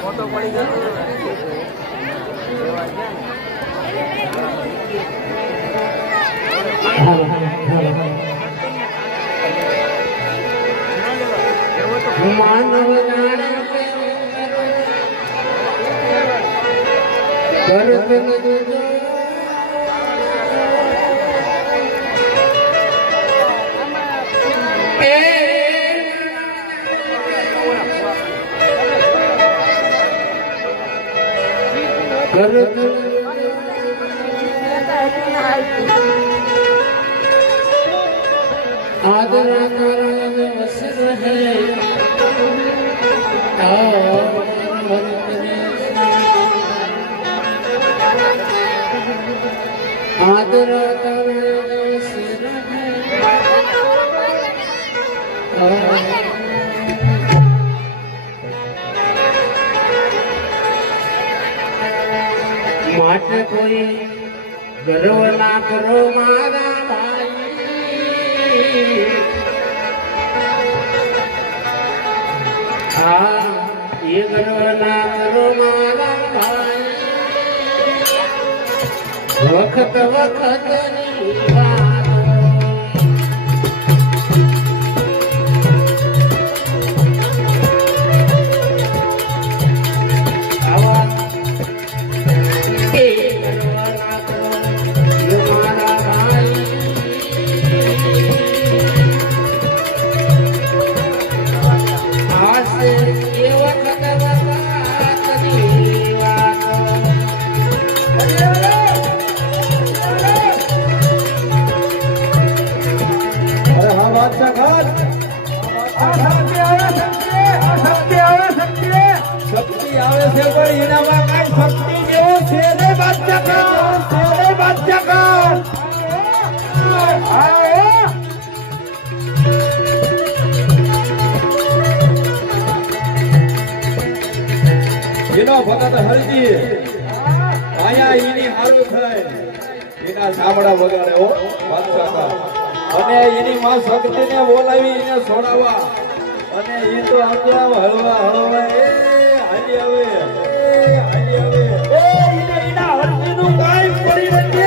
Photo પડી ગયો માનવ आदर करण वसर है आदर करे सिर है માટે કોઈ ગર્વ ના કરો મારા ભાઈ હા એ ગર્વ ના કરો મારા ભાઈ વખત વખત ની વાત ભગત હરજી આયા એની હારું થાય એના સામડા વગાડે હો બાદશાહ અને એની માં શક્તિને બોલાવી એને છોડાવવા અને એ તો આમ હળવા હળવા એ હાલી આવે એ એના હરજીનું કાઈ પડી નથી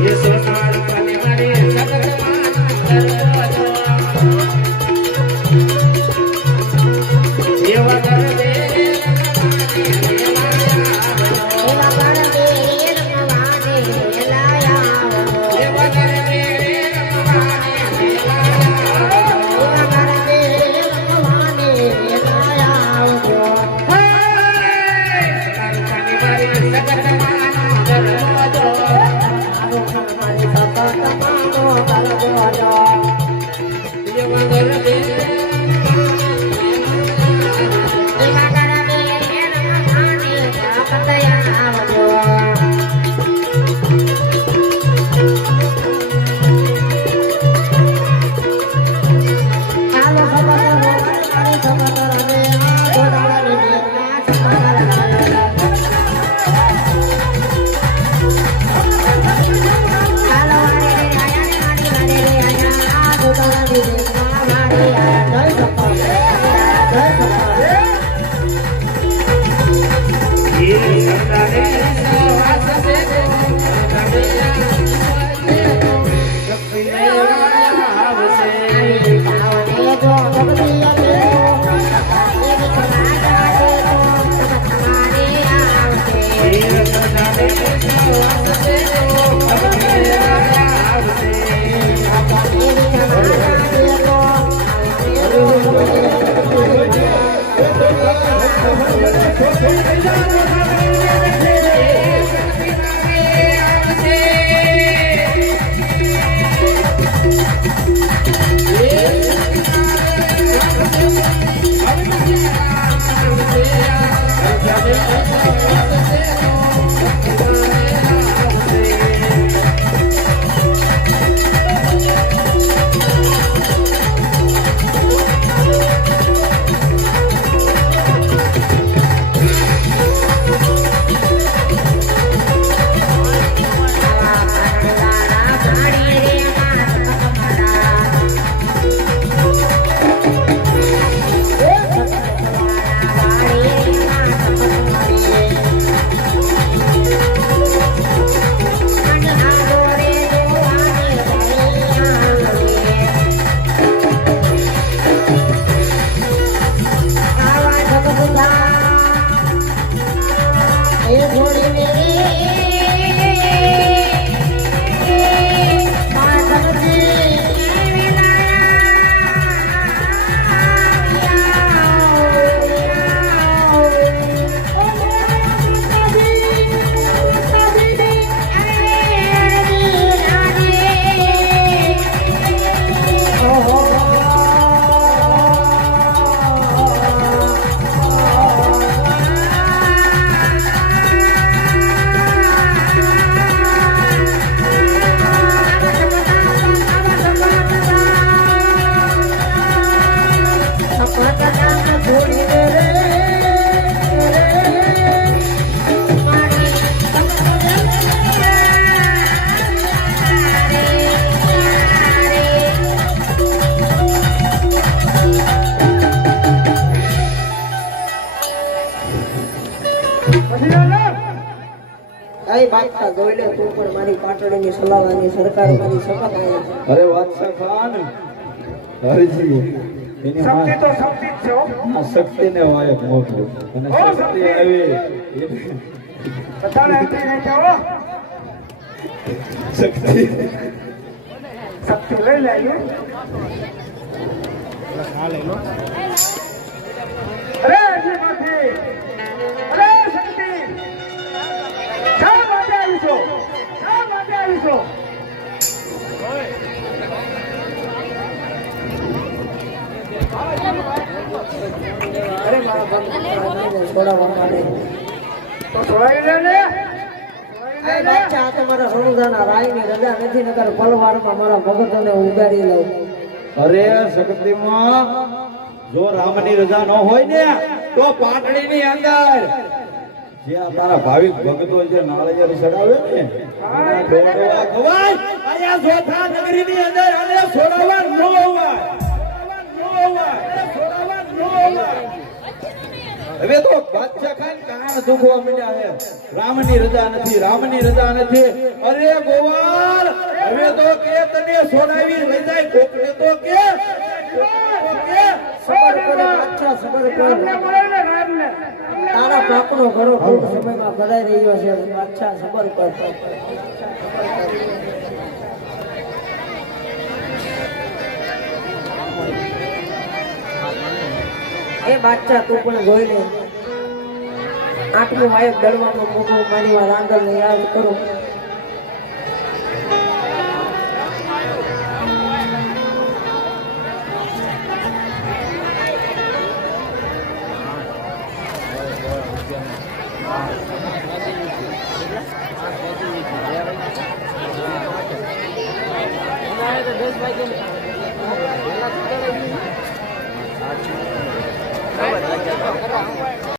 ये सोनार पने मारे सगत मान એ બાદશાહ જોઈ લે તું પણ મારી પાટણની સલાવાની સરકાર મારી શપથ આવી છે. અરે બાદશાહ ખાન હરજી એની શક્તિ તો માં શક્તિ જ છે હો. આ શક્તિને વાયક મોકલ્યો અને ઓ, શક્તિ શક્તિ! આવી બધાને એન્ટ્રી નહીં છે હો. શક્તિ શક્તિ લઈ લઈએ. અરે હજી નથી. અરે શક્તિ શા માટે આવી છો? શા માટે આવી છો? અરે મારા ભક્તને છોડાવવા માટે તો છોડાવી લે ને. આ બાદશાહ આ તમારા રણુજાના રાયની રજા નથી નકર પલવારમાં મારા ભગતોને ઉગાડી લઉં. અરે શક્તિમાં જો રામની રજા ન હોય ને તો પાટડીની અંદર જ્યાં તારા ભાવિક ભક્તો જે નાળિયેર ચડાવે ને એના દોડવા ખવાય. અહીંયા જોથા નગરીની અંદર આને છોડાવવા ન હોવાય. છોડાવવા ન હોવાય. હવે તો બાદશાહ ખાન કાન દુખવા માંડ્યા છે. રામની રજા નથી, રામની રજા નથી. અરે ગોવાળ હવે તો કે તને છોડાવી લઈ જાય કોકને તો કે સબર કરે બાદશાહ સબર કર. રામને મળે ને રામને. તારા પાપનો ઘડો ટૂંક સમયમાં ભરાઈ રહ્યો છે બાદશાહ સબર કર. એ બાદશાહ તું પણ જોઈ લે આટલું વાયક દળવાનો મોકો મારી વાર આંગળને યાદ કરો. વાગે